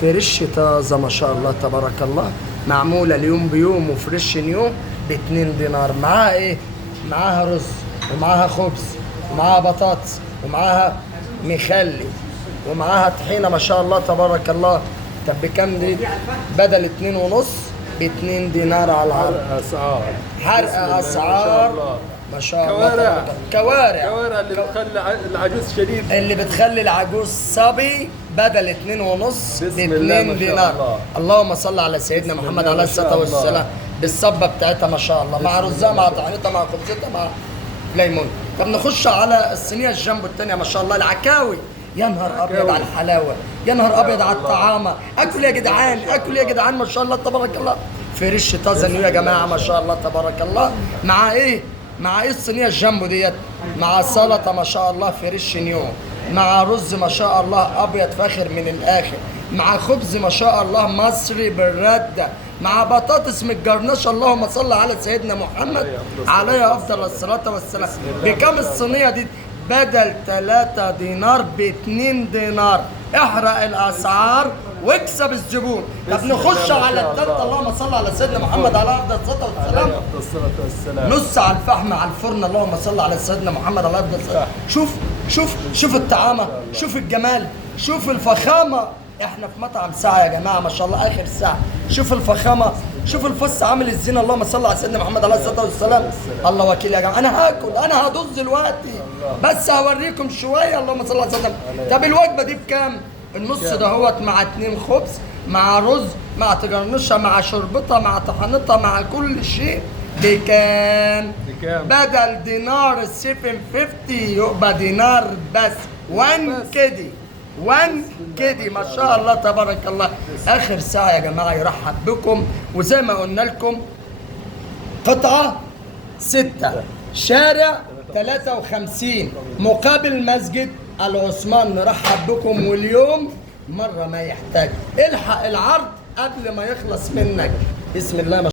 فريش طازة ما شاء الله تبارك الله، معمولة اليوم بيوم وفريش نيو ب2 دينار. معاها ايه؟ معاها رز ومعاها خبز ومعاها بطاطس ومعاها مخلي ومعاها طحينة ما شاء الله تبارك الله. طب بكام دي؟ بدل 2.5 ب2 دينار على العرض. حرق اسعار ما شاء الله. كوارع اللي بتخلي العجوز شديد، اللي بتخلي العجوز صبي بدل 2.5 ب2 دينار. اللهم صل على سيدنا محمد عليه الصلاه والسلام. بالصبه بتاعتها ما شاء الله، مع رزها مع طحينتها مع خبزتها مع ليمون. طب نخش على الصينيه الجنب الثانيه ما شاء الله، العكاوي. يا نهار ابيض على الحلاوه، يا نهار ابيض على الطعامه. اكل يا جدعان، اكل يا جدعان ما شاء الله تبارك الله. فريش طازه يا جماعه ما شاء الله تبارك الله. مع ايه؟ مع ايه الصينيه الجنبو ديت؟ مع سلطه ما شاء الله فريش نيو، مع رز ما شاء الله ابيض فاخر من الاخر، مع خبز ما شاء الله مصري بالرده، مع بطاطس متجرنشه. اللهم صل على سيدنا محمد عليه افضل الصلاه والسلام. بكام الصينيه دي؟ بدل 3 دينار ب2 دينار. احرق الاسعار واكسب الزبون. طب نخش على الثالثه. اللهم صل على سيدنا محمد على افضل الصلاه والسلام. نص على الفحم على الفرن. اللهم صل على سيدنا محمد على افضل الصلاه. شوف الطعامه، شوف الجمال، شوف الفخامه. احنا في مطعم ساعه يا جماعه ما شاء الله، اخر ساعه. شوف الفخامه، شوف الفص عامل الزينه. اللهم صل على سيدنا محمد عليه الصلاه والسلام. الله وكيل يا جماعه. انا هاكل، انا هدوس دلوقتي بس هوريكم شويه. اللهم صل على سيدنا. طب الوجبه دي بكام؟ النص دهوت مع 2 خبز مع رز مع تجرنشها مع شربتها مع طحنتها مع كل شيء بكام؟ بدل دينار 750 يبقى دينار بس. 1 كدي ما شاء الله تبارك الله. اخر ساعه يا جماعه يرحب بكم. وزي ما قلنا لكم قطعه 6 شارع 53 مقابل مسجد العثمان. نرحب بكم واليوم مره ما يحتاج. الحق العرض قبل ما يخلص منك. بسم الله ما